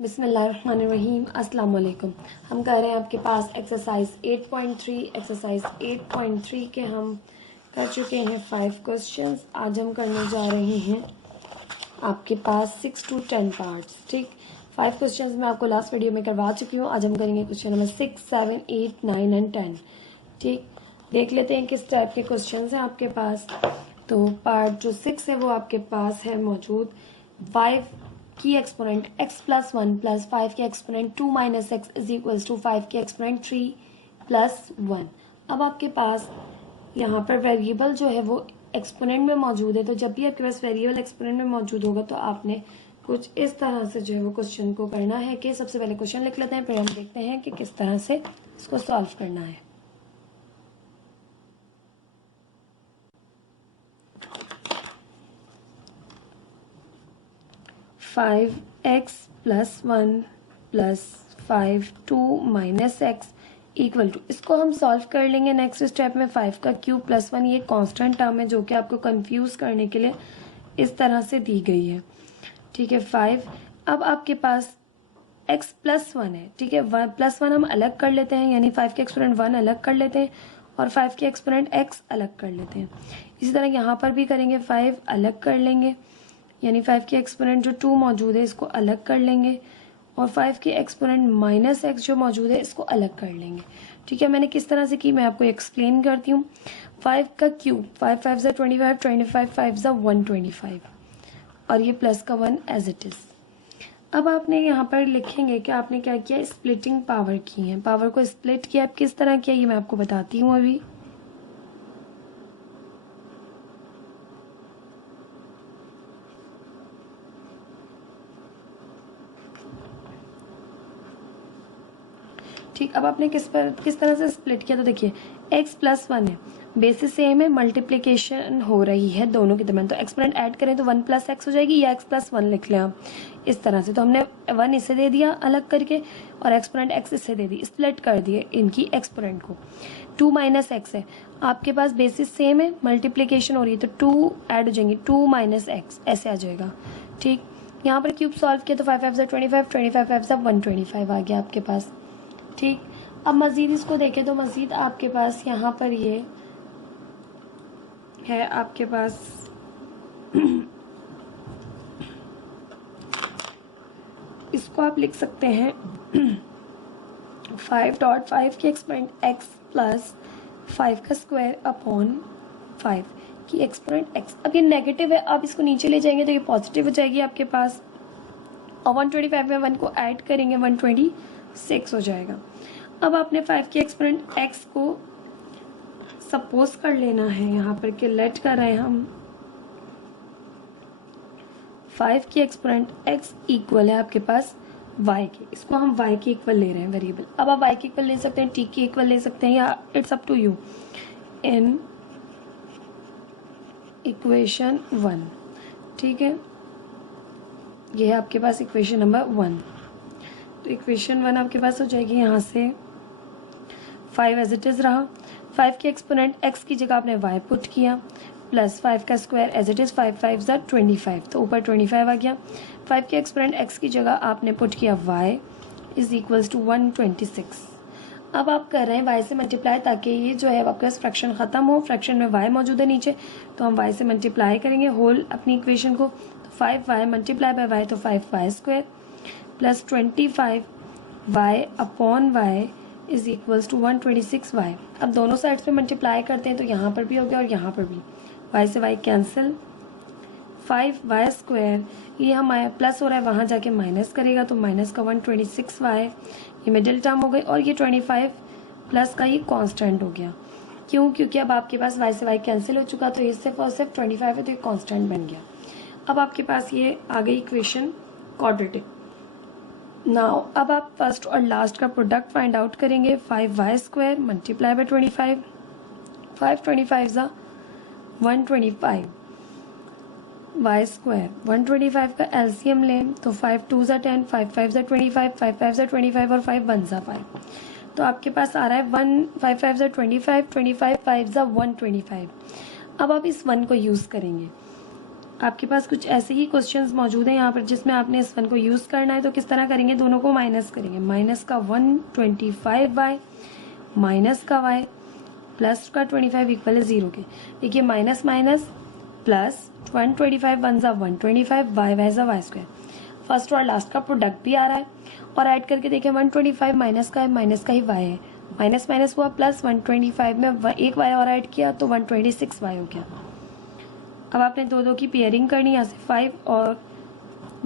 बिस्मिल्लाहिर्रहमानिर्रहीम। अस्सलाम वालेकुम। हम कर रहे हैं आपके पास एक्सरसाइज 8.3। एक्सरसाइज 8.3 के हम कर चुके हैं 5 क्वेश्चंस। आज हम करने जा रहे हैं आपके पास 6 to 10 पार्ट्स। ठीक, 5 क्वेश्चंस मैं आपको लास्ट वीडियो में करवा चुकी हूँ। आज हम करेंगे क्वेश्चन नंबर 6, 7, 8, 9 एंड 10। ठीक, देख लेते हैं किस टाइप के क्वेश्चंस हैं आपके पास। तो पार्ट जो 6 है वो आपके पास है मौजूद 5 की एक्सपोनेंट x प्लस 1 प्लस 5 की exponent 2 minus X is equals to 5 की एक्सपोनेंट 3 प्लस 1। अब आपके पास यहाँ पर वेरिएबल जो है वो एक्सपोनेंट में मौजूद है। तो जब भी आपके पास वेरिएबल एक्सपोनेंट में मौजूद होगा तो आपने कुछ इस तरह से जो है वो क्वेश्चन को करना है कि सबसे पहले क्वेश्चन लिख लेते हैं, फिर हम देखते हैं कि किस तरह से इसको सॉल्व करना है। Five X plus 1 plus 5 2 minus X equal to, इसको हम सॉल्व कर लेंगे नेक्स्ट स्टेप में। 5 का क्यूब प्लस 1 ये कांस्टेंट टर्म है जो कि आपको कंफ्यूज करने के लिए इस तरह से दी गई है। ठीक है, 5। अब आपके पास x प्लस 1 है। ठीक है, 1 प्लस 1 हम अलग कर लेते हैं, यानी 5 के एक्सपोनेंट 1 अलग कर लेते हैं और 5 के एक्सपोनेंट x अलग कर लेते हैं। इसी तरह यहाँ पर भी करेंगे, 5 अलग कर लेंगे, यानी 5 के एक्सपोनेंट जो 2 मौजूद है इसको अलग कर लेंगे और 5 के एक्सपोनेंट माइनस एक्स जो मौजूद है इसको अलग कर लेंगे। ठीक है, मैंने किस तरह से की मैं आपको एक्सप्लेन करती हूँ। 5 का क्यूब, 5 5 ज़ा 25, 25 5 ज़ा 125 और ये प्लस का 1 एज इट इज़। अब आपने यहाँ पर लिखेंगे कि आपने क्या किया, स्प्लिटिंग पावर की है। पावर को स्प्लिट किया, अब किस तरह किया ये मैं आपको बताती हूँ अभी। ठीक, अब आपने किस तरह से स्प्लिट किया, तो देखिए x प्लस 1 है, बेसिस सेम है, मल्टीप्लिकेशन हो रही है दोनों के दरमियान, तो एक्सपोनेंट ऐड करें तो 1 प्लस एक्स हो जाएगी या x प्लस 1 लिख लें आप इस तरह से। तो हमने 1 इसे दे दिया अलग करके और एक्सपोनेंट x इसे दे दी, स्प्लिट कर दिए इनकी एक्सपोनेंट को। 2 माइनस एक्स है, आपके पास बेसिस सेम है, मल्टीप्लिकेशन हो रही है तो 2 ऐड हो जाएंगे, 2 माइनस एक्स ऐसे आ जाएगा। ठीक, यहाँ पर क्यूब सॉल्व किया तो 5 5 ज़ा 25, 25 5 ज़ा 125 आ गया आपके पास। ठीक, अब मज़ीद इसको देखें तो मज़ीद आपके पास यहाँ पर ये है आपके पास इसको आप लिख सकते हैं 5.5 की एक्सपोनेंट x प्लस 5 का स्क्वायर अपॉन 5 की एक्सपोनेंट x। अब ये नेगेटिव है, आप इसको नीचे ले जाएंगे तो ये पॉजिटिव हो जाएगी आपके पास और 125 में 1 को ऐड करेंगे 126 हो जाएगा। अब आपने 5 के एक्सपोनेंट x को सपोज कर लेना है, यहाँ पर कि लेट कर रहे हैं हम 5 की एक्सपोनेंट x इक्वल है आपके पास y के, इसको हम y के इक्वल ले रहे हैं वेरिएबल। अब आप y के इक्वल ले सकते हैं, t के इक्वल ले सकते हैं, या it's up to you. In equation 1, ठीक है, ये है आपके पास इक्वेशन नंबर 1। तो इक्वेशन 1 आपके पास हो जाएगी, यहाँ से 5 एज इट इज़ रहा, 5 के एक्सपोनेंट x की जगह आपने y पुट किया प्लस 5 का स्क्वायर एज इट इज़ 5 5 ज़ा 25, तो ऊपर 25 आ गया। 5 के एक्सपोनेंट x की जगह आपने पुट किया y इज इक्वल्स टू 126। अब आप कर रहे हैं y से मल्टीप्लाई, ताकि ये जो है आपके पास फ्रैक्शन ख़त्म हो। फ्रैक्शन में y मौजूद है नीचे, तो हम y से मल्टीप्लाई करेंगे होल अपनी इक्वेशन को। तो 5y मल्टीप्लाई बाय y तो 5y square plus 25y upon y is equals to 126y। अब दोनों साइड्स पे मल्टीप्लाई करते हैं तो यहाँ पर भी हो गया और यहाँ पर भी, y से y कैंसिल, 5y स्क्वायर, ये हमारा प्लस हो रहा है वहाँ जाके माइनस करेगा तो माइनस का 126y, ये मिडिल टर्म हो गई, और ये 25 प्लस का ये कांस्टेंट हो गया। क्यों? क्योंकि अब आपके पास y से y कैंसिल हो चुका, तो ये सिर्फ और सिर्फ 25 है तो ये कांस्टेंट बन गया। अब आपके पास ये आ गई इक्वेशन क्वाड्रेटिक। नाउ अब आप फर्स्ट और लास्ट का प्रोडक्ट फाइंड आउट करेंगे। 5y स्क्वायर मल्टीप्लाई बाय 25, 5 25 ज़ा 125, y स्क्वायर 125 का एलसीएम लें तो 5 2 ज़ा 10, 5 5 ज़ा 25, 5 5 ज़ा 25 और 5 1 ज़ा 5, तो आपके पास आ रहा है 1 5 5 ज़ा 25, 25 5 ज़ा 125। अब आप इस 1 को यूज़ करेंगे, आपके पास कुछ ऐसे ही क्वेश्चंस मौजूद हैं यहाँ पर जिसमें आपने इस वन को यूज़ करना है। तो किस तरह करेंगे, दोनों को माइनस करेंगे। माइनस का 125y माइनस का y प्लस का 25 इक्वल है 0 के। देखिए माइनस माइनस प्लस 125 वन ज़ा 125 वाई वाई ज़ा वाई स्क्वायर। फर्स्ट और लास्ट का प्रोडक्ट भी आ रहा है और ऐड करके देखिए 125 माइनस का है, माइनस का ही y है, माइनस माइनस हुआ प्लस 125 में एक y और ऐड किया तो 126y हो गया। अब आपने दो दो की पेयरिंग करनी, यहाँ से 5 और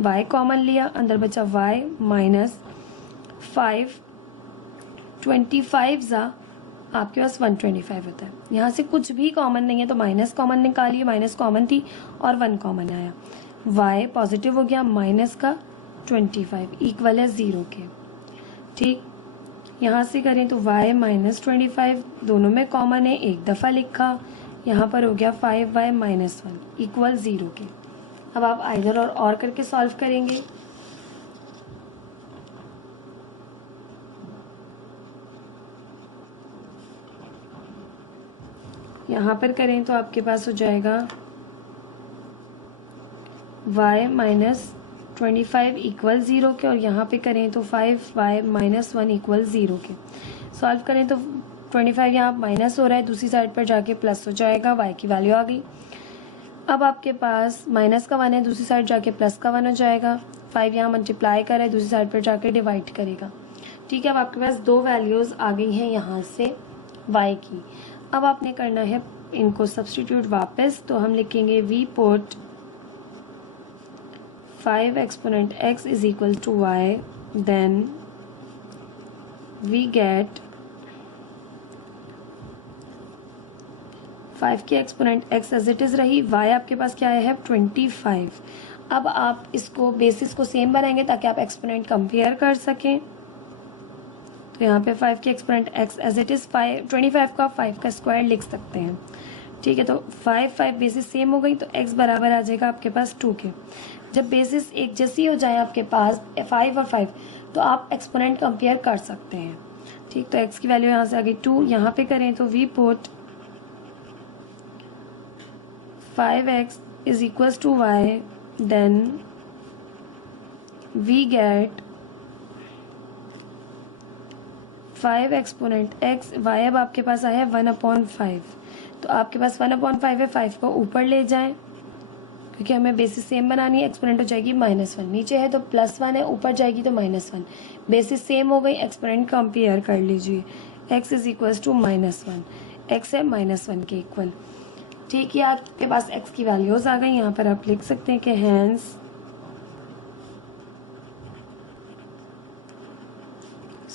y कॉमन लिया, अंदर बचा y माइनस 5 25 ज़ा आपके पास 125 होता है। यहाँ से कुछ भी कॉमन नहीं है तो माइनस कॉमन निकालिए, माइनस कॉमन थी और 1 कॉमन आया, y पॉजिटिव हो गया, माइनस का 25 इक्वल है 0 के। ठीक, यहाँ से करें तो y माइनस 25 दोनों में कॉमन है, एक दफ़ा लिखा, यहाँ पर हो गया 5y माइनस 1 इक्वल 0 के। अब आप आइदर और करके सॉल्व करेंगे। यहाँ पर करें तो आपके पास हो जाएगा y माइनस 25 इक्वल 0 के, और यहाँ पे करें तो 5y माइनस 1 इक्वल 0 के। सॉल्व करें तो 25 यहाँ माइनस हो रहा है, दूसरी साइड पर जाके प्लस हो जाएगा, y की वैल्यू आ गई। अब आपके पास माइनस का 1 है, दूसरी साइड जाके प्लस का 1 हो जाएगा, 5 यहाँ मल्टीप्लाई कर रहा है, दूसरी साइड पर जाके डिवाइड करेगा। ठीक है, अब आपके पास दो वैल्यूज़ आ गई हैं यहाँ से y की। अब आपने करना है इनको सब्स्टिट्यूट वापस, तो हम लिखेंगे we put 5 exponent x is equal to y, then we get 5 की exponent x as it is रही, y आपके पास क्या है 25। अब आप इसको बेसिस को सेम बनाएंगे ताकि आप एक्सपोनेंट कंपेयर कर सकें। तो यहाँ पे 5 की exponent x as it is 25 का 5 का स्क्वायर लिख सकते हैं। ठीक है, तो 5 बेसिस सेम हो गई तो x बराबर आ जाएगा आपके पास 2 के। जब बेसिस एक जैसी हो जाए आपके पास 5 और 5 तो आप एक्सपोनेंट कंपेयर कर सकते हैं। ठीक, तो x की वैल्यू यहाँ से आ गई 2, यहाँ पे करें तो we put 5x is equals to y, then we get 5 exponent x, y अब आपके पास आया है 1/5, तो आपके पास 1/5 है, 5 को ऊपर ले जाएं क्योंकि हमें बेसिस सेम बनानी है। एक्सपोनेंट हो जाएगी -1, नीचे है तो +1 है, ऊपर जाएगी तो -1, बेसिस सेम हो गई, एक्सपोनेंट कंपेयर कर लीजिए। x is equals to -1, x है -1 के इक्वल। ठीक है, आपके पास x की वैल्यूज आ गई, यहाँ पर आप लिख सकते हैं कि hence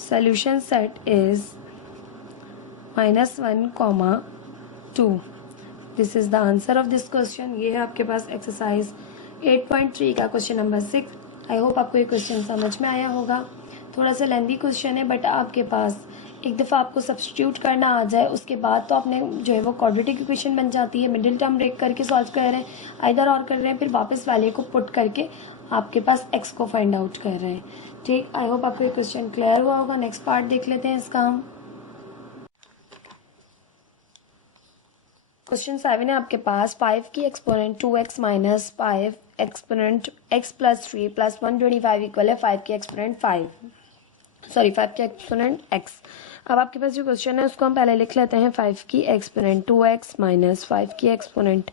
solution set is -1, 2। This is the answer of this question. ये है आपके पास एक्सरसाइज 8.3 का क्वेश्चन नंबर 6। आई होप आपको ये क्वेश्चन समझ में आया होगा। थोड़ा सा लेंदी क्वेश्चन है, बट आपके पास एक दफ़ा आपको सब्स्टिट्यूट करना आ जाए उसके बाद तो आपने जो है वो क्वाड्रेटिक इक्वेशन बन जाती है। मिडिल टर्म ब्रेक करके सॉल्व कर रहे हैं, आइदर और कर रहे हैं, फिर वापस वैल्यू को पुट करके आपके पास x को फाइंड आउट कर रहे हैं। ठीक, आई होप आपको ये क्वेश्चन क्लियर हुआ होगा। नेक्स्ट पार्ट देख लेते हैं इसका हम। क्वेश्चन 7 है आपके पास 5 की exponent 2x minus 5 exponent x plus 3 plus 125 equal है 5 की एक्सपोनेंट 5 की एक्सपोनेंट x। अब आपके पास जो क्वेश्चन है उसको हम पहले लिख लेते हैं। 5 की एक्सपोनेंट 2x माइनस 5 की exponent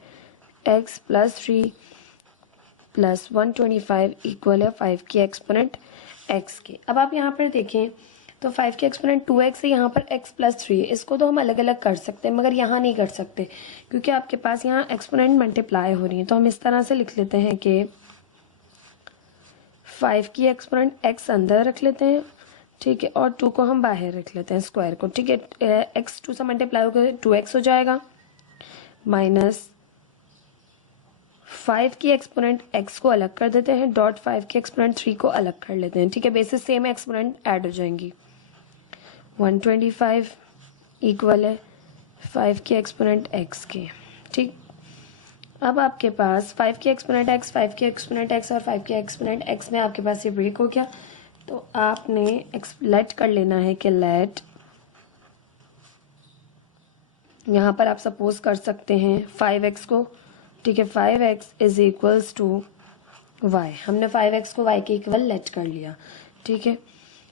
x plus 3 plus 125 equal है 5 की एक्सपोनेंट x के। अब आप यहाँ पर देखें तो 5 की एक्सपोनेंट 2x है, यहाँ पर x प्लस 3 है, इसको तो हम अलग अलग कर सकते हैं मगर यहाँ नहीं कर सकते क्योंकि आपके पास यहाँ एक्सपोनेंट मल्टीप्लाई हो रही है। तो हम इस तरह से लिख लेते हैं कि 5 की एक्सपोनेंट x अंदर रख लेते हैं, ठीक है, और 2 को हम बाहर रख लेते हैं स्क्वायर को। ठीक है, x 2 से मल्टीप्लाई होकर 2x हो जाएगा, माइनस 5 की एक्सपोनेंट x को अलग कर देते हैं, डॉट 5 की एक्सपोनेंट 3 को अलग कर लेते हैं। ठीक है, बेसिस सेम एक्सपोनेंट ऐड हो जाएंगी। 125 इक्वल है 5 की एक्सपोनेंट x के। ठीक, अब आपके पास 5 की एक्सपोनेंट x, 5 की एक्सपोनेंट x और 5 की एक्सपोनेंट x में आपके पास ये ब्रेक हो गया, तो आपने लेट कर लेना है कि लेट, यहाँ पर आप सपोज कर सकते हैं 5x को ठीक है, 5x is equals to y। हमने 5x को y के इक्वल लेट कर लिया। ठीक है,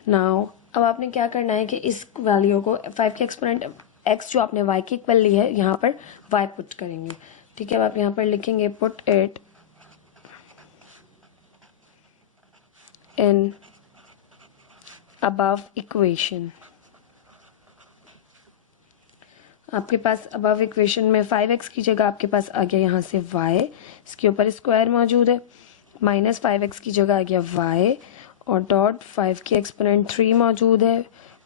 नाउ अब आपने क्या करना है कि इस वैल्यू को 5 के एक्सपोनेंट x जो आपने y के इक्वल ली है यहाँ पर y पुट करेंगे। ठीक है, अब आप यहाँ पर लिखेंगे put it in above equation. आपके पास अबव इक्वेशन में 5x की जगह आपके पास आ गया यहाँ से y, इसके ऊपर स्क्वायर मौजूद है, माइनस 5x की जगह आ गया y और डॉट 5 की एक्सपोनेंट 3 मौजूद है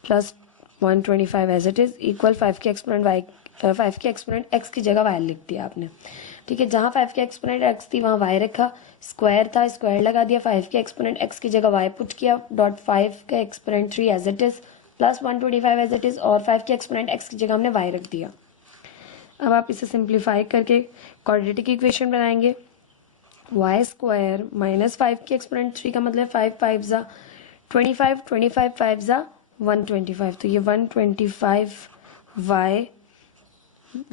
plus 125 as it is equal 5 की एक्सपोनेंट y 5 की एक्सपोनेंट x की जगह y लिख दिया आपने। ठीक है, जहाँ 5 की एक्सपोनेंट x थी वहाँ y रखा, स्क्वायर था स्क्वायर लगा दिया, 5 की एक्सपोनेंट x की जगह y पुट किया, डॉट 5 का exponent 3 as it is plus 125 as it is और 5 की एक्सपोनेंट x की जगह हमने y रख दिया। अब आप इसे सिंप्लीफाई करके क्वाड्रेटिक इक्वेशन बनाएंगे। y स्क्वायर माइनस 5 की एक्सपोनेंट 3 का मतलब 5 5 ज़ा 25, 25 5 ज़ा 125, तो ये 125 y,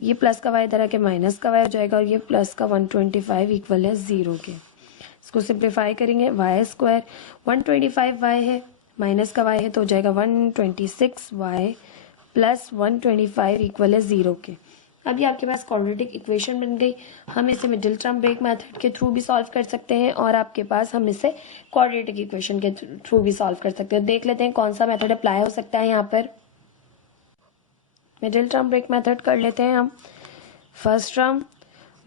ये प्लस का y इधर आके माइनस का y हो जाएगा और ये प्लस का 125 इक्वल है 0 के। इसको सिंप्लीफाई करेंगे, y स्क्वायर 125 y है माइनस का y है तो हो जाएगा 126 y प्लस 125 इक्वल है 0 के। अब ये आपके पास क्वाड्रेटिक इक्वेशन बन गई। हम इसे मिडिल टर्म ब्रेक मेथड के थ्रू भी सॉल्व कर सकते हैं और आपके पास हम इसे क्वाड्रेटिक इक्वेशन के थ्रू भी सॉल्व कर सकते हैं। देख लेते हैं कौन सा मेथड अप्लाई हो सकता है। यहाँ पर मिडिल टर्म ब्रेक मेथड कर लेते हैं हम। First term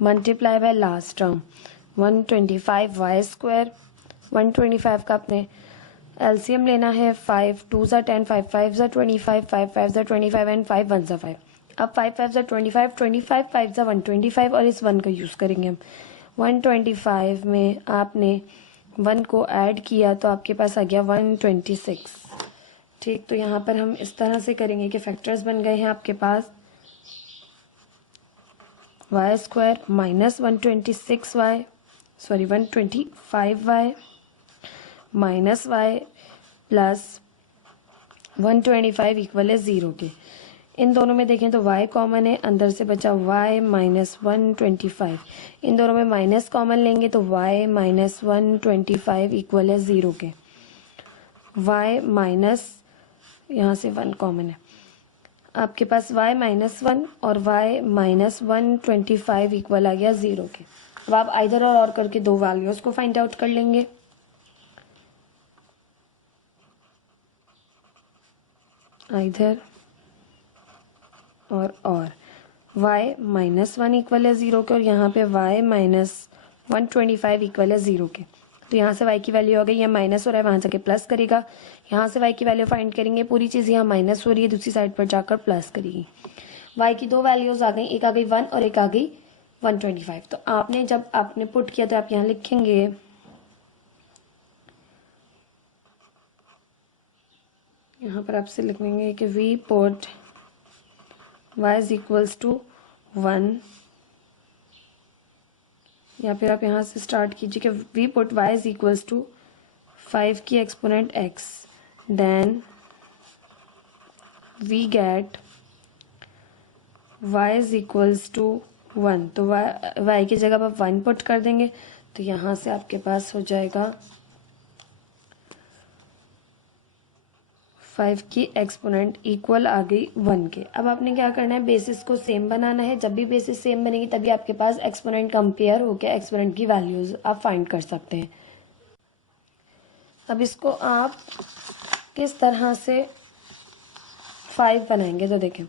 multiply by last term 125 Y square, 125 का अपने एलसीएम लेना है, 5 2 ज़ा 10, 5 5 ज़ा 25, 5 5 ज़ा 25 एंड 5 1 ज़ा 5। अब 5 5 ज़ा 25, 25 5 ज़ा 125 और इस 1 का यूज़ करेंगे हम। 125 में आपने 1 को ऐड किया तो आपके पास आ गया 126। ठीक, तो यहाँ पर हम इस तरह से करेंगे कि फैक्टर्स बन गए हैं आपके पास y square minus 125 y minus y plus 125 equal है 0 के। इन दोनों में देखें तो y कॉमन है, अंदर से बचा y माइनस 125। इन दोनों में माइनस कॉमन लेंगे तो y माइनस 125 इक्वल है 0 के। y माइनस यहाँ से 1 कॉमन है, आपके पास y माइनस 1 और y माइनस 125 इक्वल आ गया 0 के। अब आप आइदर और करके दो वैल्यूज को फाइंड आउट कर लेंगे। आइदर और y माइनस 1 इक्वल है 0 के और यहाँ पे y माइनस 125 इक्वल है 0 के। तो यहाँ से y की वैल्यू आ गई, यहाँ माइनस हो रहा है वहाँ जाके प्लस करेगा, यहाँ से y की वैल्यू फाइंड करेंगे, पूरी चीज़ यहाँ माइनस हो रही है दूसरी साइड पर जाकर प्लस करेगी। y की दो वैल्यूज आ गई, एक आ गई 1 और एक आ गई 125। तो आपने जब आपने पुट किया तो आप यहाँ लिखेंगे यहाँ पर आपसे लिखेंगे कि we put y is equals to 1, या फिर आप यहाँ से स्टार्ट कीजिए कि we put y is equals to 5 की exponent x, then we get y is equals to 1। तो y की जगह आप 1 पुट कर देंगे तो यहाँ से आपके पास हो जाएगा 5 की एक्सपोनेंट इक्वल आ गई 1 के। अब आपने क्या करना है, बेसिस को सेम बनाना है। जब भी बेसिस सेम बनेगी तभी आपके पास एक्सपोनेंट कंपेयर होकर एक्सपोनेंट की वैल्यूज आप फाइंड कर सकते हैं। अब इसको आप किस तरह से 5 बनाएंगे, तो देखें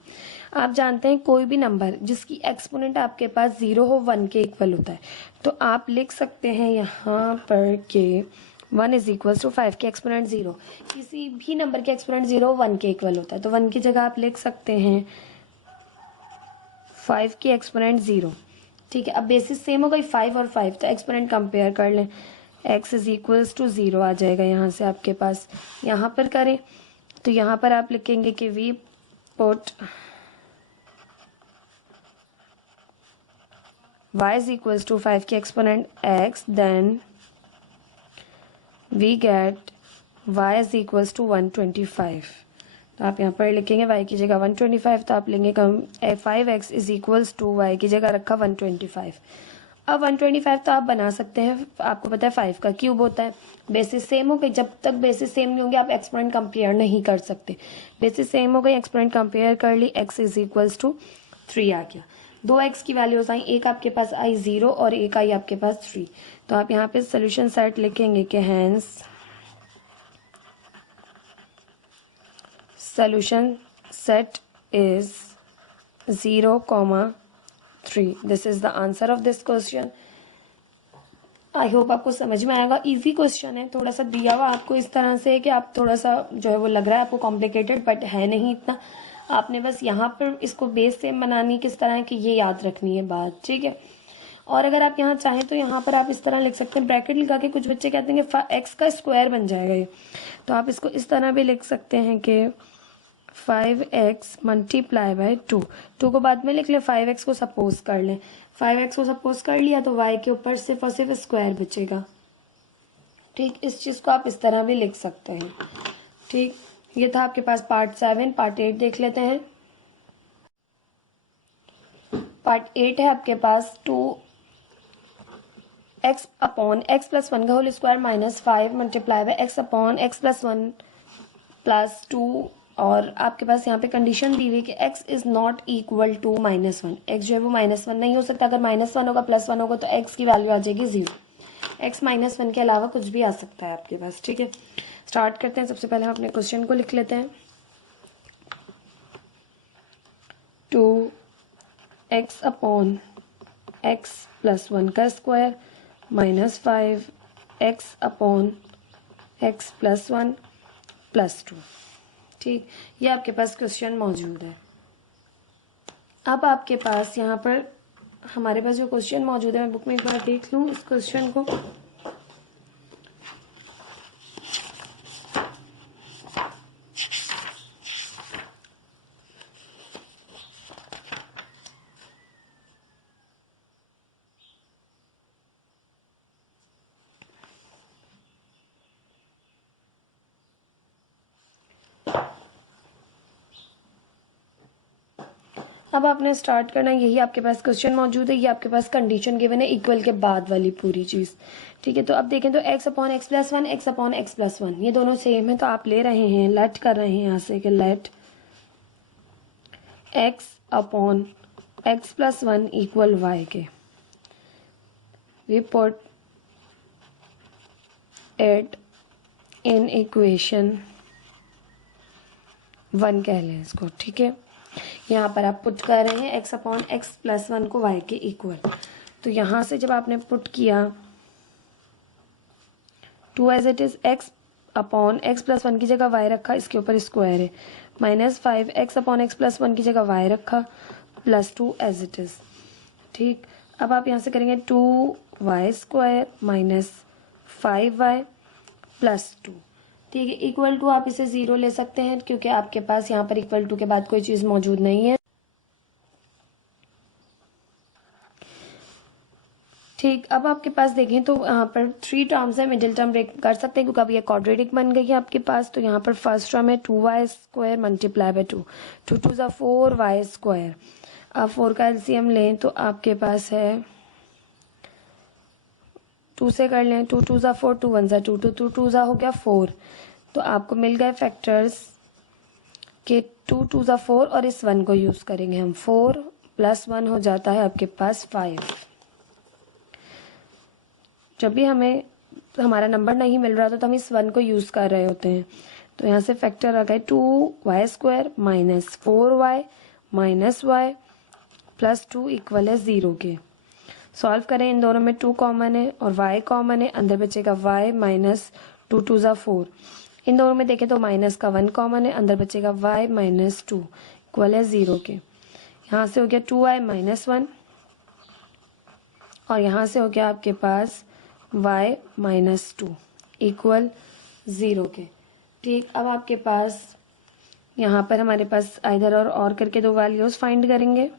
आप जानते हैं कोई भी नंबर जिसकी एक्सपोनेंट आपके पास 0 हो 1 के इक्वल होता है। तो आप लिख सकते हैं यहाँ पर कि 1 इज इक्वल टू 5 के एक्सपोनेंट 0। किसी भी नंबर के एक्सपोनेंट 0 1 के इक्वल होता है, तो 1 की जगह आप लिख सकते हैं 5 की एक्सपोनेंट 0। ठीक है, अब बेसिस सेम हो गई 5 और 5, तो एक्सपोनेंट कंपेयर कर लें, x इज इक्वल्स टू 0 आ जाएगा यहाँ से आपके पास। यहाँ पर करें तो यहाँ पर आप लिखेंगे कि we put y is equals to 5 की exponent x, then we get y is equals to 125। तो आप यहाँ पर लिखेंगे y की जगह 125, तो आप लेंगे कम 5x is equals to y की जगह रखा 125। अब 125 तो आप बना सकते हैं, आपको पता है 5 का क्यूब होता है। बेसिस सेम हो गई, जब तक बेसिस सेम नहीं होंगे आप एक्सपोनेंट कंपेयर नहीं कर सकते। बेसिस सेम हो गई, एक्सपोनेंट कंपेयर कर ली, x इज इक्वल्स टू 3 आ गया। दो x की वैल्यूज आई, एक आपके पास आई 0 और एक आई आपके पास 3। तो आप यहाँ पे सोल्यूशन सेट लिखेंगे कि hence solution set is 0,3। This is the answer of this question. I hope आपको समझ में आएगा। इजी क्वेश्चन है, थोड़ा सा दिया हुआ आपको इस तरह से कि आप थोड़ा सा जो है वो लग रहा है आपको कॉम्प्लिकेटेड, बट है नहीं इतना। आपने बस यहाँ पर इसको बेस सेम बनानी किस तरह है कि ये याद रखनी है बात, ठीक है। और अगर आप यहाँ चाहें तो यहाँ पर आप इस तरह लिख सकते हैं, ब्रैकेट लगा के। कुछ बच्चे कहते हैं कि एक्स का स्क्वायर बन जाएगा ये, तो आप इसको इस तरह भी लिख सकते हैं कि 5x मल्टीप्लाई बाय 2 को बाद में लिख लें, 5x को सपोज कर लें। 5x को सपोज कर लिया तो y के ऊपर सिर्फ और सिर्फ स्क्वायर बचेगा, ठीक। इस चीज़ को आप इस तरह भी लिख सकते हैं, ठीक। ये था आपके पास पार्ट 7। पार्ट 8 देख लेते हैं। पार्ट 8 है आपके पास 2x अपॉन x प्लस 1 का whole square minus 5 multiply by x upon x plus 1 plus 2। और आपके पास यहाँ पे कंडीशन दी हुई कि x is not equal to -1। x जो है वो -1 नहीं हो सकता। अगर -1 होगा +1 होगा तो x की वैल्यू आ जाएगी 0। x -1 के अलावा कुछ भी आ सकता है आपके पास, ठीक है। स्टार्ट करते हैं। सबसे पहले हम अपने क्वेश्चन को लिख लेते हैं। 2x अपॉन x प्लस 1 का square minus 5x upon x plus 1 plus 2, ठीक। ये आपके पास क्वेश्चन मौजूद है। अब आपके पास यहाँ पर हमारे पास जो क्वेश्चन मौजूद है, मैं बुक में एक बार देख लूँ इस क्वेश्चन को। अब आपने स्टार्ट करना, यही आपके पास क्वेश्चन मौजूद है। ये आपके पास कंडीशन गिवन है इक्वल के बाद वाली पूरी चीज़, ठीक है। तो अब देखें तो x upon X plus 1, x upon X plus 1 ये दोनों सेम है। तो आप ले रहे हैं, लेट कर रहे हैं यहाँ से कि let x upon X plus 1 equal y के। We put it in equation 1 कह लें इसको, ठीक है। यहाँ पर आप पुट कर रहे हैं x अपॉन एक्स प्लस 1 को y के इक्वल। तो यहाँ से जब आपने पुट किया 2 as it is x upon X plus 1 की जगह y रखा, इसके ऊपर स्क्वायर है, minus 5x upon X plus 1 की जगह y रखा, प्लस 2 एज इट इज, ठीक। अब आप यहाँ से करेंगे 2y square minus 5y plus 2, ठीक है। इक्वल टू आप इसे 0 ले सकते हैं क्योंकि आपके पास यहाँ पर इक्वल टू के बाद कोई चीज़ मौजूद नहीं है, ठीक। अब आपके पास देखें तो यहाँ पर 3 टर्म्स है, मिडिल टर्म ब्रेक कर सकते हैं क्योंकि अब ये क्वाड्रेटिक बन गई है आपके पास। तो यहाँ पर फर्स्ट टर्म है 2y स्क्वायर मल्टीप्लाई बाय 2, 2 2 ज़ा 4y स्क्वायर। अब 4 का एलसीएम लें तो आपके पास है 2 से कर लें, 2 2 ज़ा 4, 2 1 ज़ा 2, 2 2 ज़ा हो गया 4। तो आपको मिल गए फैक्टर्स के 2 2 ज़ा 4 और इस 1 को यूज़ करेंगे हम, 4 प्लस 1 हो जाता है आपके पास 5। जब भी हमें हमारा नंबर नहीं मिल रहा तो हम इस 1 को यूज़ कर रहे होते हैं। तो यहाँ से फैक्टर आ गए 2y square minus 4y minus y plus 2 equal है 0 के। सॉल्व करें, इन दोनों में 2 कॉमन है और y कॉमन है, अंदर बचेगा y माइनस 2 2 ज़ा 4। इन दोनों में देखें तो माइनस का 1 कॉमन है, अंदर बचेगा y माइनस 2 इक्वल है 0 के। यहाँ से हो गया 2y माइनस 1 और यहाँ से हो गया आपके पास y माइनस 2 इक्वल 0 के, ठीक। अब आपके पास यहाँ पर हमारे पास इधर और करके दो वैल्यूज फाइंड करेंगे।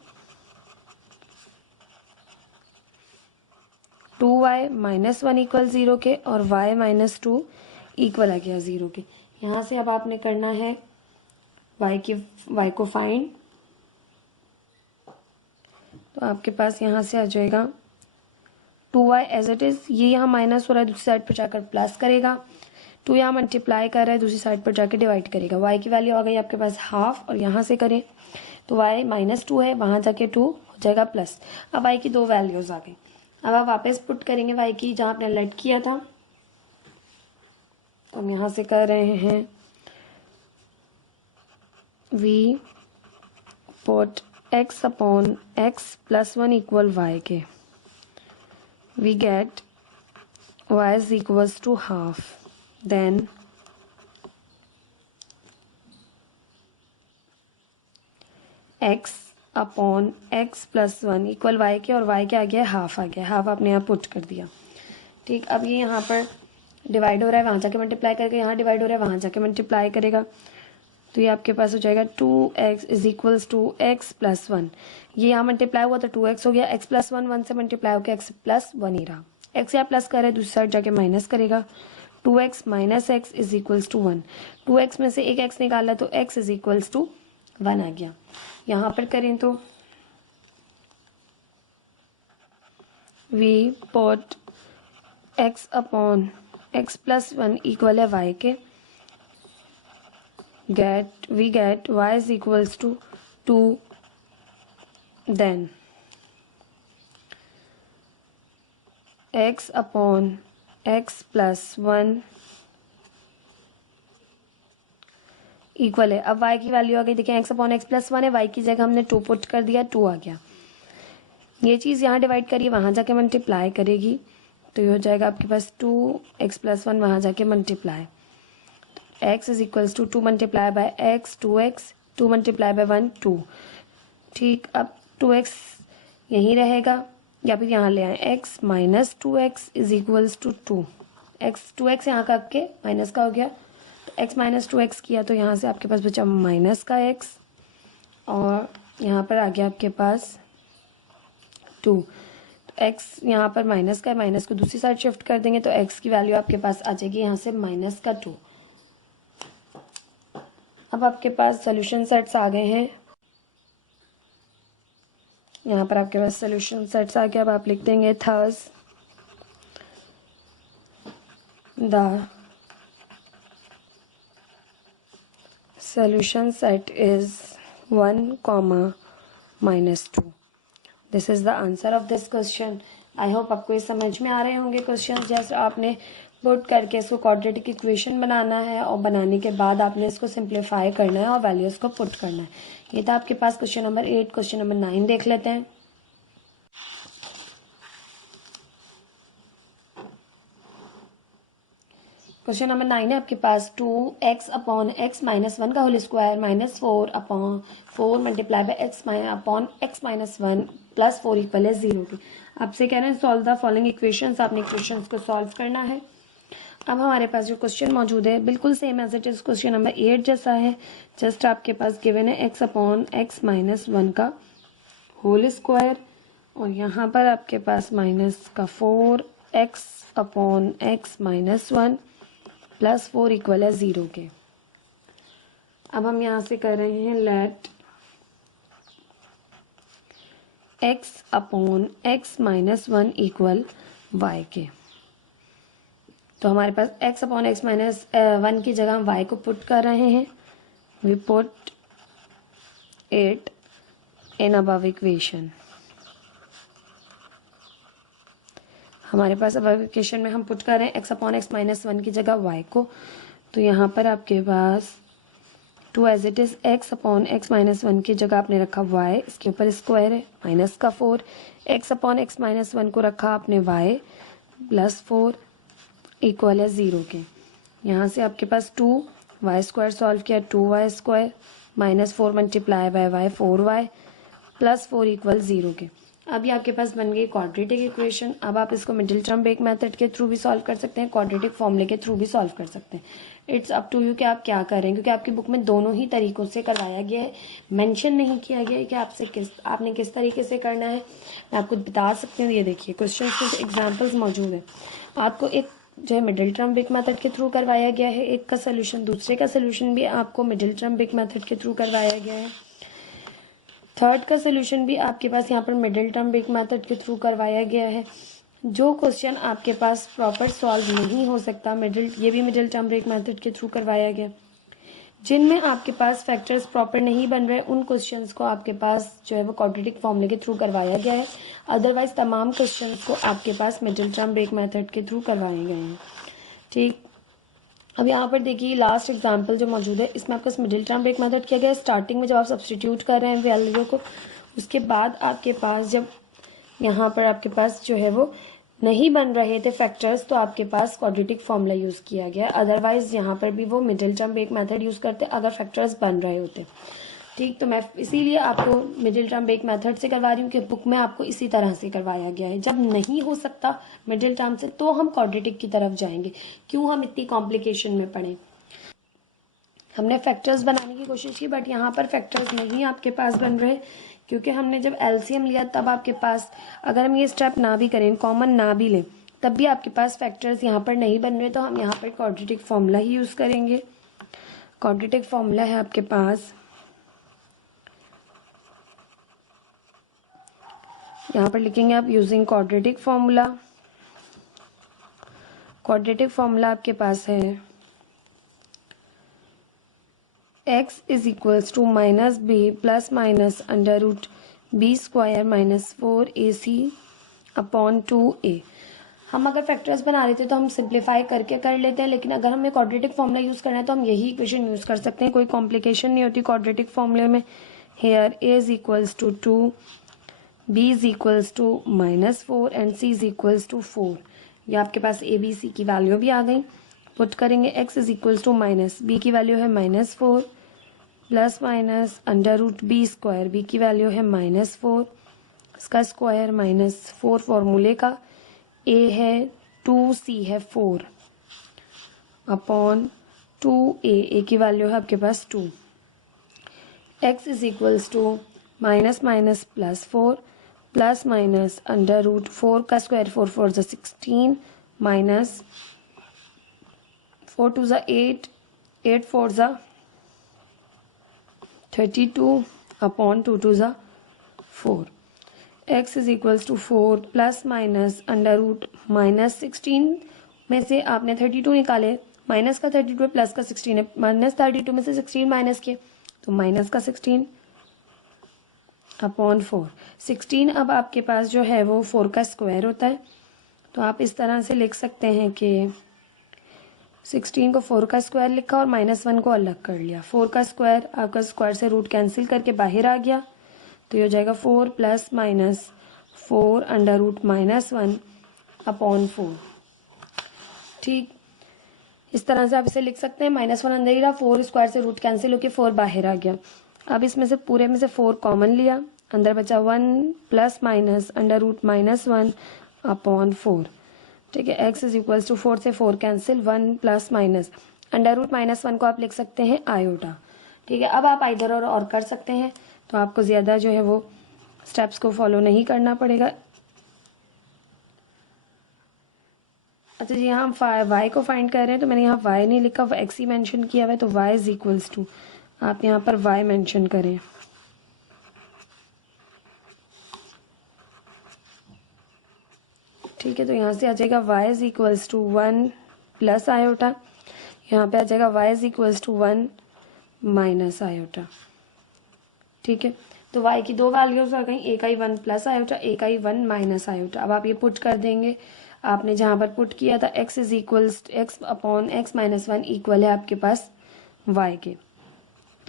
2y माइनस 1 इक्वल 0 के और y माइनस 2 इक्वल आ गया 0 के। यहाँ से अब आपने करना है y को फाइंड। तो आपके पास यहाँ से आ जाएगा 2y एज इट इज़, ये यहाँ माइनस हो रहा है, दूसरी साइड पर जाकर प्लस करेगा, 2 यहाँ मल्टीप्लाई कर रहा है, दूसरी साइड पर जाकर डिवाइड करेगा। y की वैल्यू आ गई आपके पास हाफ, और यहाँ से करें तो y -2 है, वहाँ जाके 2 हो जाएगा प्लस। अब y की 2 वैल्यूज़ आ गई। अब आप वापस पुट करेंगे y की जहाँ आपने लेट किया था, तो हम यहाँ से कर रहे हैं v put x upon x plus 1 equal y के, we get y is equals to half, then x upon x plus 1 equal y के, और y के आ गया हाफ, आ गया हाफ, आपने यहाँ पुट कर दिया। ठीक, अब ये यहाँ पर डिवाइड हो रहा है, वहाँ जाके मल्टीप्लाई करके यहाँ डिवाइड हो रहा है, वहाँ जाके मल्टीप्लाई करेगा, तो ये आपके पास हो जाएगा 2x is equals to x plus 1। ये यहाँ मल्टीप्लाई हुआ तो 2x हो गया, x प्लस 1 1 से मल्टीप्लाई होकर x प्लस 1 ही रहा, x यहाँ प्लस कर रहा है, दूसरी साइड जाके माइनस करेगा, 2x minus x is equals to 1, 2x में से एक x निकाला तो x इज इक्वल्स टू 1 आ गया। यहाँ पर करें तो v put x upon x plus 1 equal है y के, we get y is equals to 2, then x upon x plus 1 equal है। अब y की वैल्यू आ गई, देखिए x अपॉन एक्स प्लस 1 है, y की जगह हमने 2 पुट कर दिया, 2 आ गया। ये चीज़ यहाँ डिवाइड करिए, वहाँ जाके मल्टीप्लाई करेगी, तो ये हो जाएगा आपके पास 2x प्लस 1, वहाँ जाके multiply, x is equals to 2 multiply by x 2x, 2 multiply by 1 2। ठीक, अब 2x यहीं रहेगा, या फिर यहाँ ले आए x minus 2x is equals to 2, x 2x यहाँ का आपके माइनस का हो गया, तो x माइनस 2x किया, तो यहाँ से आपके पास बचा माइनस का x, और यहाँ पर आ गया आपके पास 2, तो x यहाँ पर माइनस का है, माइनस को दूसरी साइड शिफ्ट कर देंगे तो x की वैल्यू आपके पास आ जाएगी यहाँ से माइनस का 2। अब आपके पास सॉल्यूशन सेट्स आ गए हैं, यहाँ पर आपके पास सॉल्यूशन सेट्स आ गए। अब आप लिख देंगे thus the solution set is 1, -2। This is the answer of this question. I hope आपको ये समझ में आ रहे होंगे क्वेश्चन। जैसे आपने पुट करके इसको क्वाड्रेटिक इक्वेशन बनाना है, और बनाने के बाद आपने इसको सिंप्लीफाई करना है और वैल्यूज़ को पुट करना है। ये था आपके पास क्वेश्चन नंबर 8। क्वेश्चन नंबर 9 देख लेते हैं। क्वेश्चन नंबर 9 है आपके पास 2x अपॉन x माइनस 1 का whole square minus 4 upon 4 multiply by x upon x minus 1 plus 4 equal है 0 की। आपसे कह रहे हैं सॉल्व द फॉलोइंग इक्वेशंस। आपने इक्वेशंस को सॉल्व करना है। अब हमारे पास जो क्वेश्चन मौजूद है बिल्कुल same as it is question number 8 जैसा है। जस्ट आपके पास गिवन है x अपॉन x माइनस 1 का होल स्क्वायर, और यहाँ पर आपके पास माइनस का 4x upon x minus 1 plus 4 equal है 0 के। अब हम यहाँ से कर रहे हैं let x upon x minus 1 equal y के। तो हमारे पास x अपॉन x माइनस 1 की जगह हम y को पुट कर रहे हैं। We put it in above equation. हमारे पास अब इक्वेशन में हम पुट कर रहे हैं x अपॉन x माइनस 1 की जगह y को। तो यहाँ पर आपके पास 2 as it is x upon x minus 1 की जगह आपने रखा y, इसके ऊपर स्क्वायर है माइनस का 4, x अपॉन x माइनस 1 को रखा आपने y प्लस 4 इक्वल है 0 के। यहाँ से आपके पास 2y स्क्वायर सॉल्व किया 2y square minus 4 multiply bye y 4y plus 4 equal 0 के। अब ये आपके पास बन गई क्वाड्रेटिक इक्वेशन। अब आप इसको मिडिल टर्म ब्रेक मेथड के थ्रू भी सॉल्व कर सकते हैं, क्वाड्रेटिक फॉर्मूले के थ्रू भी सॉल्व कर सकते हैं। इट्स अप टू यू कि आप क्या करें, क्योंकि आपकी बुक में दोनों ही तरीकों से करवाया गया है। मेंशन नहीं किया गया है कि आपने किस तरीके से करना है। मैं आपको बता सकती हूँ। ये देखिए क्वेश्चन के एग्जाम्पल्स मौजूद है। आपको एक जो है मिडिल टर्म ब्रेक मेथड के थ्रू करवाया गया है, एक का सोल्यूशन, दूसरे का सोल्यूशन भी आपको मिडिल टर्म ब्रेक मेथड के थ्रू करवाया गया है। थर्ड का सोल्यूशन भी आपके पास यहाँ पर मिडिल टर्म ब्रेक मेथड के थ्रू करवाया गया है। जो क्वेश्चन आपके पास प्रॉपर सॉल्व नहीं हो सकता, ये भी मिडिल टर्म ब्रेक मेथड के थ्रू करवाया गया, जिनमें आपके पास फैक्टर्स प्रॉपर नहीं बन रहे, उन क्वेश्चंस को आपके पास जो है वो क्वाड्रेटिक फॉर्मूले के थ्रू करवाया गया है। अदरवाइज तमाम क्वेश्चंस को आपके पास मिडिल टर्म ब्रेक मेथड के थ्रू करवाए गए हैं। ठीक, अब यहाँ पर देखिए लास्ट एग्जाम्पल जो मौजूद है, इसमें आपका मिडिल टर्म ब्रेक मेथड किया गया है। स्टार्टिंग में जब आप सब्सटीट्यूट कर रहे हैं वैल्यू को, उसके बाद आपके पास जब यहाँ पर आपके पास जो है वो नहीं बन रहे थे फैक्टर्स, तो आपके पास क्वाड्रेटिक फॉर्मूला यूज़ किया गया। अदरवाइज यहाँ पर भी वो middle term break method use करते अगर फैक्टर्स बन रहे होते। ठीक, तो मैं इसीलिए आपको मिडिल टर्म ब्रेक मेथड से करवा रही हूँ कि बुक में आपको इसी तरह से करवाया गया है। जब नहीं हो सकता मिडिल टर्म से तो हम क्वाड्रेटिक की तरफ जाएंगे। क्यों हम इतनी कॉम्प्लिकेशन में पड़े? हमने फैक्टर्स बनाने की कोशिश की, बट यहाँ पर फैक्टर्स नहीं आपके पास बन रहे, क्योंकि हमने जब एलसीएम लिया तब आपके पास, अगर हम ये स्टेप ना भी करें, कॉमन ना भी लें, तब भी आपके पास फैक्टर्स यहाँ पर नहीं बन रहे, तो हम यहाँ पर क्वाड्रेटिक फॉर्मूला ही यूज़ करेंगे। क्वाड्रेटिक फॉर्मूला है आपके पास, यहाँ पर लिखेंगे आप using quadratic formula. Quadratic formula आपके पास है x is equals to minus b plus minus under root b square minus 4ac upon 2a। हम अगर फैक्टर्स बना रहे थे तो हम सिंप्लीफाई करके कर लेते हैं, लेकिन अगर हमें क्वाड्रेटिक फॉर्मूला यूज़ करना है तो हम यही इक्वेशन यूज़ कर सकते हैं। कोई कॉम्प्लिकेशन नहीं होती क्वाड्रेटिक फॉर्मूले में। Here a is equals to 2, b is equals to -4 and c is equals to 4। ये आपके पास a b c की वैल्यू भी आ गई। पुट करेंगे x is equals to minus b की वैल्यू है -4 plus minus under root b square, b की वैल्यू है -4, इसका स्क्वायर -4 फॉर्मूले का, a है 2, c है 4 अपॉन 2a, की वैल्यू है आपके पास 2। x is equals to minus minus plus 4 plus minus under root 4 का स्क्वायर, 4 4 ज़ा 16 माइनस 4 2 ज़ा 8, 8 4 ज़ा 32 अपॉन 2 2 ज़ा 4। x is equals to 4 plus minus under root -16 में से आपने 32 निकाले, माइनस का 32 है प्लस का 16 है, -32 में से 16 माइनस किए तो माइनस का 16 अपॉन 4। 16 अब आपके पास जो है वो 4 का स्क्वायर होता है, तो आप इस तरह से लिख सकते हैं कि 16 को 4 का स्क्वायर लिखा और -1 को अलग कर लिया। 4 का स्क्वायर आपका स्क्वायर से रूट कैंसिल करके बाहर आ गया, तो ये हो जाएगा 4 plus minus 4 under root -1 upon 4। ठीक, इस तरह से आप इसे लिख सकते हैं। -1 अंदर ही रहा, 4 स्क्वायर से रूट कैंसिल होकर 4 बाहर आ गया। अब इसमें से पूरे में से 4 कॉमन लिया, अंदर बचा 1 plus minus under root -1 upon 4। ठीक है, x इज इक्वल्स टू 4 से 4 cancel, 1 plus minus under root -1 को आप लिख सकते हैं आयोटा। ठीक है, अब आप इधर और कर सकते हैं, तो आपको ज़्यादा जो है वो स्टेप्स को फॉलो नहीं करना पड़ेगा। अच्छा जी, यहाँ हम y को फाइंड कर रहे हैं, तो मैंने यहाँ y नहीं लिखा, x ही मेंशन किया हुआ है, तो y इज इक्वल्स टू, आप यहाँ पर y मेंशन करें। ठीक है, तो यहाँ से आ जाएगा y is equals to 1 plus iota, यहाँ पे आ जाएगा y is equals to 1 minus iota. ठीक है, तो y की दो वैल्यूज आ गई, एक आई 1 प्लस आयोटा, एक आई 1 माइनस आयोटा। अब आप ये पुट कर देंगे, आपने जहाँ पर पुट किया था x is equals x upon x minus 1 equal है आपके पास y के,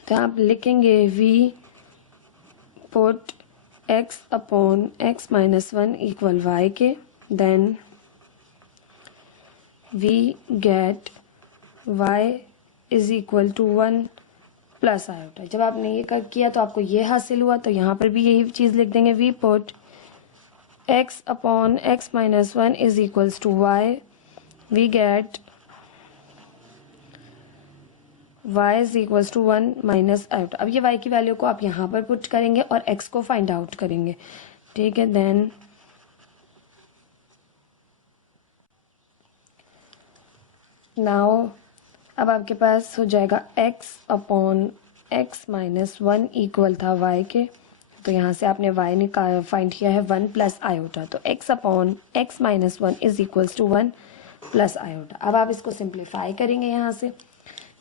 तो आप लिखेंगे v put x upon x minus 1 equal y के, then we get y is equal to 1 plus iota. जब आपने ये कर किया तो आपको ये हासिल हुआ, तो यहाँ पर भी यही चीज़ लिख देंगे, we put x upon x minus 1 is equals to y, we get y is equals to 1 minus iota. अब ये y की वैल्यू को आप यहाँ पर पुट करेंगे और x को फाइंड आउट करेंगे। ठीक है, देन नाउ अब आपके पास हो जाएगा x upon x minus 1 equal था y के, तो यहाँ से आपने y फाइंड किया है 1 प्लस आयोटा, तो x upon x minus 1 is equals to 1 plus iota. अब आप इसको सिंप्लीफाई करेंगे, यहाँ से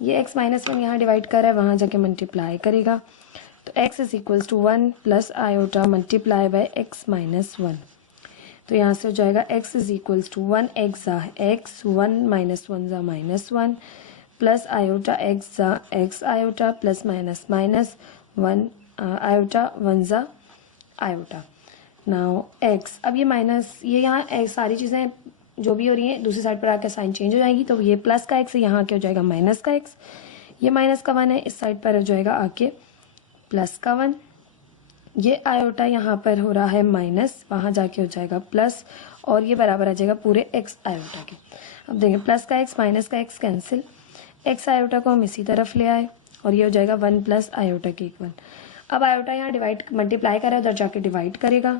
ये x माइनस 1 यहाँ डिवाइड कर रहा है, वहाँ जाके मल्टीप्लाई करेगा, तो x is equals to 1 plus iota multiply by x minus 1। तो यहाँ से हो जाएगा x is equals to 1 x ज़ा x 1 माइनस 1 ज़ा माइनस 1 प्लस आयोटा x ज़ा x iota plus minus minus 1 iota 1 ज़ा आयोटा। नाउ x, अब ये माइनस ये यहाँ सारी चीज़ें जो भी हो रही है दूसरी साइड पर आकर साइन चेंज हो जाएगी, तो ये प्लस का x यहाँ क्या हो जाएगा माइनस का x, ये माइनस का 1 है इस साइड पर हो जाएगा आके प्लस का 1, ये आयोटा यहाँ पर हो रहा है माइनस, वहाँ जाके हो जाएगा प्लस, और ये बराबर आ जाएगा पूरे x आयोटा के। अब देखें प्लस का x माइनस का x कैंसिल, x आयोटा को हम इसी तरफ ले आए और ये हो जाएगा 1 प्लस आयोटा के 1। अब आयोटा यहाँ डिवाइड मल्टीप्लाई कर रहा है, उधर जाके डिवाइड करेगा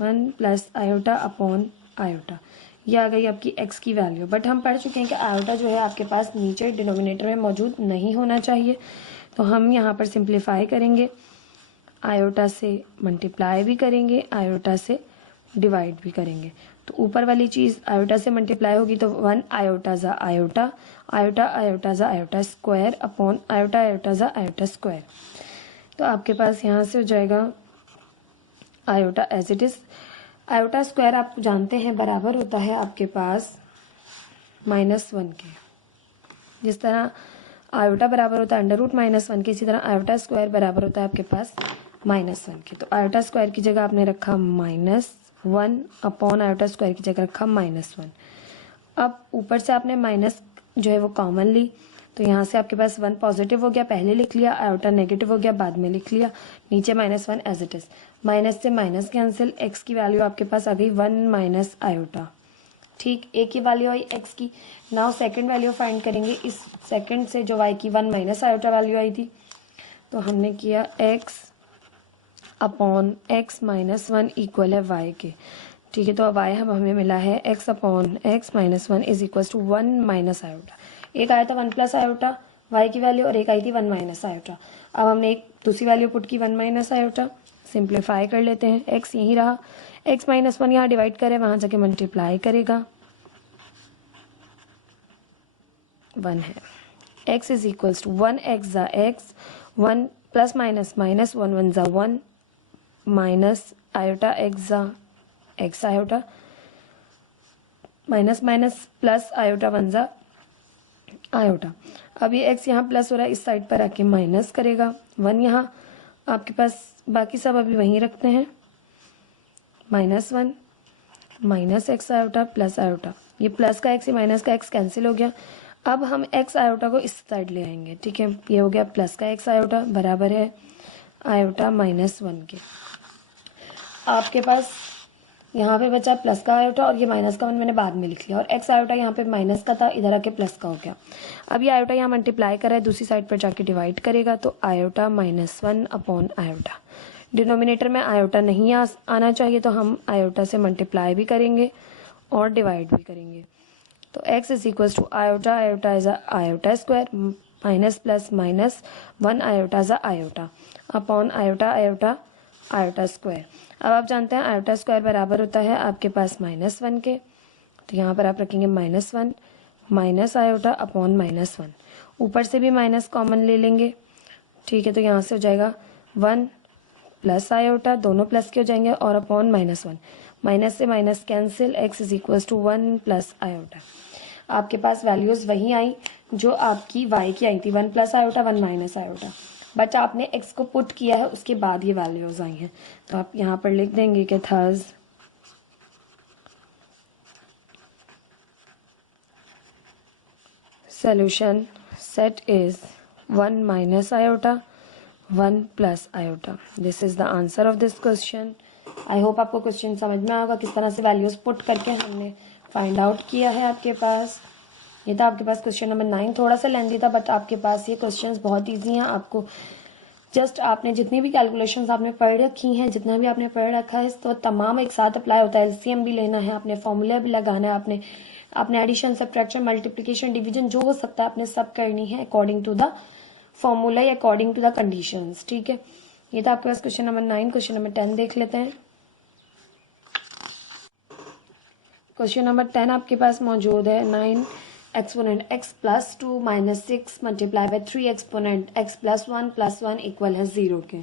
1 प्लस आयोटा अपॉन आयोटा, ये आ गई आपकी x की वैल्यू। बट हम पढ़ चुके हैं कि आयोटा जो है आपके पास नीचे डिनोमिनेटर में मौजूद नहीं होना चाहिए, तो हम यहाँ पर सिंप्लीफाई करेंगे, आयोटा से मल्टीप्लाई भी करेंगे, आयोटा से डिवाइड भी करेंगे, तो ऊपर वाली चीज़ आयोटा से मल्टीप्लाई होगी तो 1 आयोटा ज़ा आयोटा, आयोटा आयोटा ज़ा iota square upon iota iota ज़ा आयोटा स्क्वायर। तो आपके पास यहाँ से हो जाएगा iota as it is, iota square आप जानते हैं बराबर होता है आपके पास -1 के, जिस तरह आयोटा बराबर होता है अंडर रूट -1 के, इसी तरह आयोटा स्क्वायर बराबर होता है आपके पास -1 के। तो आयोटा स्क्वायर की जगह आपने रखा -1 अपॉन आयोटा स्क्वायर की जगह रखा -1। अब ऊपर से आपने माइनस जो है वो कॉमन ली, तो यहाँ से आपके पास 1 पॉजिटिव हो गया, पहले लिख लिया, आयोटा नेगेटिव हो गया बाद में लिख लिया, नीचे -1 एज इट इज़, माइनस से माइनस कैंसिल, x की वैल्यू आपके पास आ गई 1 माइनस आयोटा, ठीक, a की वैल्यू आई x की। नाउ सेकंड वैल्यू फाइंड करेंगे, इस सेकंड से जो y की 1 माइनस आयोटा वैल्यू आई थी, तो हमने किया x upon x minus 1 equal है y के, ठीक है। तो अब y हमें मिला है x upon x minus 1 is equal to 1 minus iota, एक आया था 1 प्लस आयोटा y की वैल्यू और एक आई थी 1 माइनस आयोटा। अब हमने एक दूसरी वैल्यू पुट की 1 माइनस आयोटा, सिंप्लीफाई कर लेते हैं, x यही रहा, x माइनस 1 यहाँ डिवाइड करें, वहाँ जाके मल्टीप्लाई करेगा 1 है, x is equals to 1 x ज़ा x 1 प्लस माइनस माइनस 1 1 ज़ा 1 माइनस आयोटा x ज़ा x iota minus minus plus iota 1 ज़ा आयोटा। अब ये x यहाँ प्लस हो रहा है, इस साइड पर आके माइनस करेगा 1, यहाँ आपके पास बाकी सब अभी वहीं रखते हैं, -1 minus x iota plus iota, ये प्लस का x माइनस का x कैंसिल हो गया। अब हम x आयोटा को इस साइड ले आएंगे, ठीक है, ये हो गया प्लस का x आयोटा बराबर है आयोटा -1 के। आपके पास यहाँ पे बचा प्लस का आयोटा और ये माइनस का 1 मैंने बाद में लिख लिया, और x आयोटा यहाँ पे माइनस का था, इधर आके प्लस का हो गया। अब ये आयोटा यहाँ मल्टीप्लाई कर रहा है, दूसरी साइड पर जाके डिवाइड करेगा, तो आयोटा -1 अपॉन आयोटा, डिनोमिनेटर में आयोटा नहीं आना चाहिए, तो हम आयोटा से मल्टीप्लाई भी करेंगे और डिवाइड भी करेंगे। तो x is equal to iota, iota is iota square minus plus minus 1 iota is iota upon iota iota iota square. अब आप जानते हैं आयोटा स्क्वायर बराबर होता है आपके पास -1 के, तो यहाँ पर आप रखेंगे -1 माइनस आयोटा अपॉन -1, ऊपर से भी माइनस कॉमन ले लेंगे, ठीक है। तो यहाँ से हो जाएगा 1 प्लस आयोटा, दोनों प्लस के हो जाएंगे, और अपॉन -1, माइनस से minus cancel, x is equal to 1 plus iota. आपके पास वैल्यूज़ वही आई जो आपकी y की आई थी, 1 plus iota 1 minus iota, but आपने x को पुट किया है उसके बाद ये वैल्यूज़ आई हैं, तो आप यहाँ पर लिख देंगे कि थर्स solution set is 1 minus iota 1 plus iota. This is the answer of this question. I hope आपको क्वेश्चन समझ में आएगा किस तरह से वैल्यूज पुट करके हमने फाइंड आउट किया है। आपके पास ये था आपके पास क्वेश्चन नंबर 9, थोड़ा सा लेंथी था बट आपके पास ये क्वेश्चंस बहुत इजी हैं। आपको जस्ट आपने जितनी भी कैलकुलेशंस आपने पढ़ रखी हैं, जितना भी आपने पढ़ रखा है, तो तमाम एक साथ अप्लाई होता है। एलसीएम भी लेना है, आपने फॉर्मूला भी लगाना है, आपने एडिशन सब्ट्रैक्शन मल्टीप्लिकेशन डिवीजन जो हो सकता है आपने सब करनी है अकॉर्डिंग टू द फॉर्मूला या अकॉर्डिंग टू द कंडीशंस, ठीक है। ये था आपके पास क्वेश्चन नंबर 9। क्वेश्चन नंबर 10 देख लेते हैं। क्वेश्चन नंबर 10 आपके पास मौजूद है 9 exponent x plus 2 minus 6 multiply by 3 exponent x plus 1 equal है 0 के।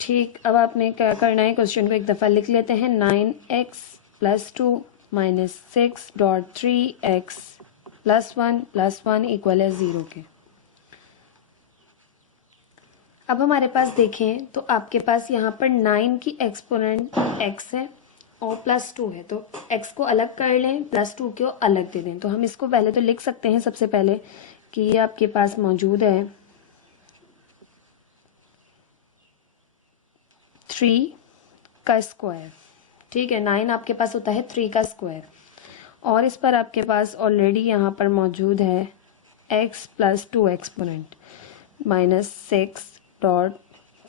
ठीक, अब आपने क्या करना है, क्वेश्चन को एक दफ़ा लिख लेते हैं। 9x plus 2 minus 6 dot 3x plus 1 equal है 0 के। अब हमारे पास देखें तो आपके पास यहाँ पर 9 की एक्सपोनेंट x है और प्लस 2 है, तो x को अलग कर लें, प्लस 2 को अलग दे दें। तो हम इसको पहले तो लिख सकते हैं सबसे पहले कि ये आपके पास मौजूद है 3 का स्क्वायर। ठीक है, 9 आपके पास होता है 3 का स्क्वायर, और इस पर आपके पास ऑलरेडी यहाँ पर मौजूद है x plus 2 exponent minus 6 dot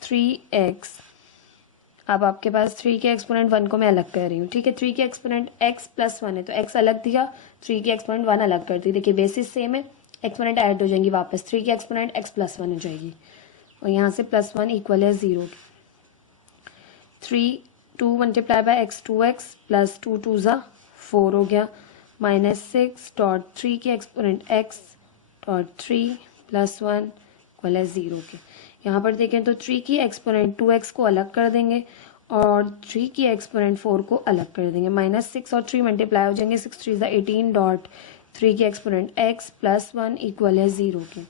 3x। अब आपके पास 3 के एक्सपोनेंट 1 को मैं अलग कर रही हूँ। ठीक है, 3 के एक्सपोनेंट x प्लस 1 है तो x अलग दिया, 3 के एक्सपोनेंट 1 अलग कर दी। देखिए बेसिस सेम है, एक्सपोनेंट ऐड हो जाएंगी वापस, 3 के एक्सपोनेंट x प्लस 1 हो जाएगी और यहाँ से प्लस 1 इक्वल है 0। 3 2 multiply by x 2x plus 2 2 ज़ा 4 हो गया, माइनस 6 डॉट 3 के exponent x dot 3 plus 1 equal है 0 के। यहाँ पर देखें तो 3 की एक्सपोनेंट 2x को अलग कर देंगे और 3 की एक्सपोनेंट 4 को अलग कर देंगे। माइनस 6 और 3 मल्टीप्लाई हो जाएंगे, 6 3 ज़ा 18 डॉट 3 की एक्सपोनेंट x प्लस 1 इक्वल है 0 के।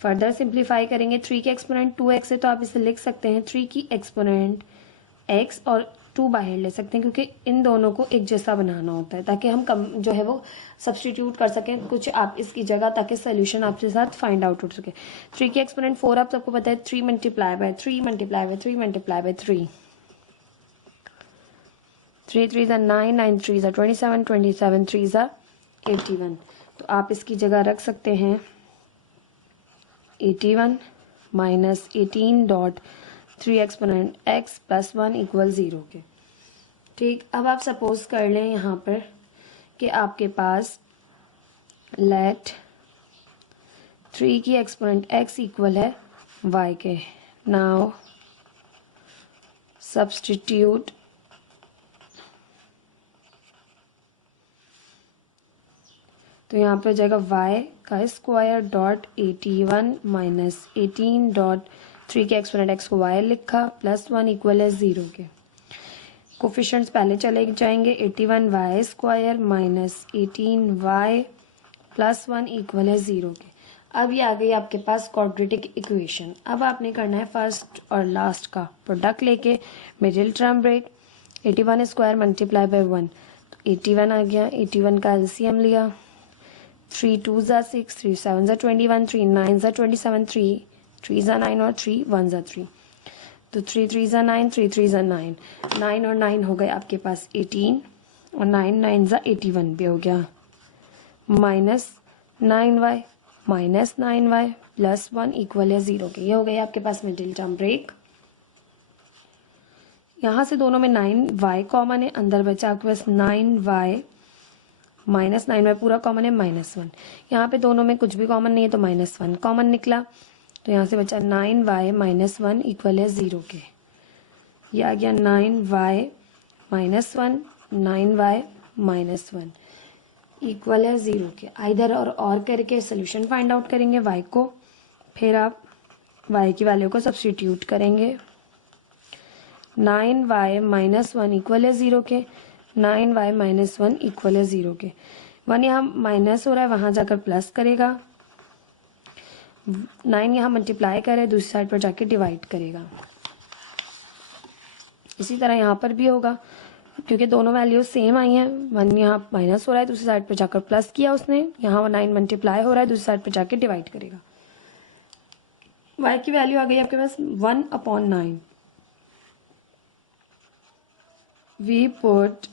फर्दर सिंप्लीफाई करेंगे, 3 की एक्सपोनेंट 2x है तो आप इसे लिख सकते हैं 3 की एक्सपोनेंट x और 2 बाहर ले सकते हैं क्योंकि इन दोनों को एक जैसा बनाना होता है ताकि हम कम जो है वो सब्सटीट्यूट कर सकें कुछ आप इसकी जगह, ताकि सोल्यूशन आपके साथ फाइंड आउट हो सके। 3 की एक्सपोनेंट 4 आप सबको पता है 3 multiply by 3 multiply by 3 multiply by 3, 3 3 ज़ा 9 9 3 ज़ा 27 27 3 ज़ा 81। तो आप इसकी जगह रख सकते हैं 81 minus 18 dot 3 exponent x plus 1 equal 0 के। ठीक, अब आप सपोज कर लें यहाँ पर कि आपके पास लेट 3 की एक्सपोनेंट x इक्वल है y के। नाउ सब्सटीट्यूट तो यहाँ पर जाएगा y का स्क्वायर डॉट 81 माइनस 18 डॉट 3 के एक्सपोनेंट x को y लिखा प्लस 1 इक्वल है 0 के। कोफिशिएंट्स पहले चले जाएंगे, 81 y square minus 18 y plus 1 equal है 0 के। अब ये आ गई आपके पास क्वाड्रेटिक इक्वेशन। अब आपने करना है फर्स्ट और लास्ट का प्रोडक्ट लेके middle term break, 81 square multiply by 1 तो 81 आ गया, 81 का एलसीएम लिया, 3 2 ज़ा 6 3 7 ज़ा 21 3 9 ज़ा 27 3 3 ज़ा 9 और 3 1 ज़ा 3, तो 3 3 ज़ा 9 3 3 ज़ा 9, 9 और 9 हो गए आपके पास 18 और 9 9 ज़ा 81 भी हो गया, minus 9y minus 9y plus 1 equal है 0 के। ये हो गई आपके पास मिडिल टर्म ब्रेक। यहाँ से दोनों में 9y कॉमन है, अंदर बचा आपके पास 9y माइनस 9y पूरा कॉमन है माइनस 1। यहाँ पे दोनों में कुछ भी कॉमन नहीं है तो माइनस 1 कॉमन निकला, तो यहाँ से बचा 9y माइनस 1 इक्वल है 0 के। ये आ गया 9y minus 1 9y minus 1 equal है 0 के। इधर और करके सोल्यूशन फाइंड आउट करेंगे y को, फिर आप y की वैल्यू को सब्सटीट्यूट करेंगे। 9y माइनस 1 इक्वल है 0 के, 9y माइनस 1 इक्वल है 0 के। 1 यहाँ माइनस हो रहा है, वहाँ जाकर प्लस करेगा, 9 यहाँ मल्टीप्लाई करे, दूसरी साइड पर जाके डिवाइड करेगा। इसी तरह यहाँ पर भी होगा क्योंकि दोनों वैल्यूज सेम आई हैं। 1 यहाँ माइनस हो रहा है, दूसरी साइड पर जाकर प्लस किया उसने, यहाँ 9 मल्टीप्लाई हो रहा है, दूसरी साइड पर जाके डिवाइड करेगा। y की वैल्यू आ गई आपके पास 1/9। We put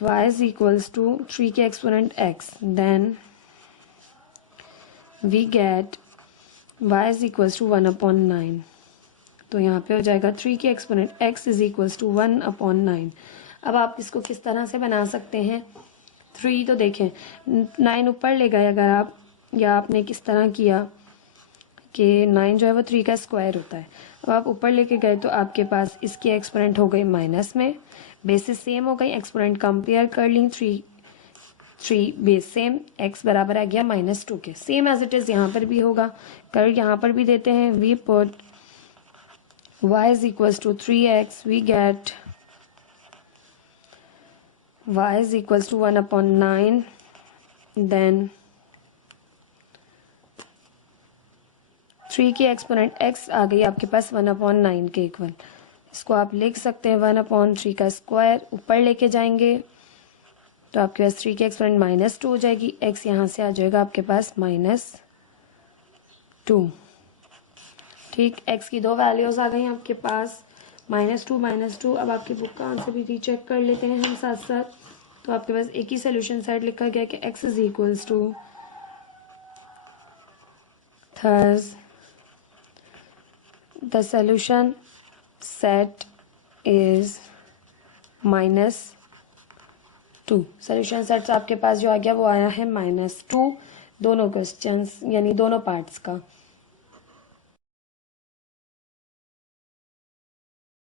y is equals to 3 के exponent x, then we get y is equals to 1/9। तो यहाँ पे हो जाएगा 3 के exponent x is equals to 1/9। अब आप इसको किस तरह से बना सकते हैं, 3 तो देखें 9 ऊपर ले गए अगर आप, या आपने किस तरह किया कि 9 जो है वो 3 का स्क्वायर होता है। अब आप ऊपर लेके गए तो आपके पास इसकी एक्सपोनेंट हो गई माइनस में, बेसिस सेम हो गई, एक्सपोनेंट कंपेयर कर ली, 3 बेस सेम, x बराबर आ गया -2 के। सेम एज इट इज़ यहाँ पर भी होगा, कर यहाँ पर भी देते हैं, we put y is equals to 3x, we get y is equals to 1/9, then 3 की एक्सपोनेंट x आ गई आपके पास 1/9 के इक्वल। इसको आप लिख सकते हैं 1/3 का स्क्वायर, ऊपर लेके जाएंगे तो आपके पास 3 की एक्सपोनेंट -2 हो जाएगी, x यहाँ से आ जाएगा आपके पास -2। ठीक, x की दो वैल्यूज आ गई आपके पास, -2। अब आपकी बुक का आंसर भी रीचेक कर लेते हैं हम साथ साथ। तो आपके पास एक ही सोल्यूशन सेट लिखा गया कि x is equals to, thus the solution set is -2। Solution sets आपके पास जो आ गया वो आया है -2, दोनों क्वेश्चंस यानी दोनों पार्ट्स का।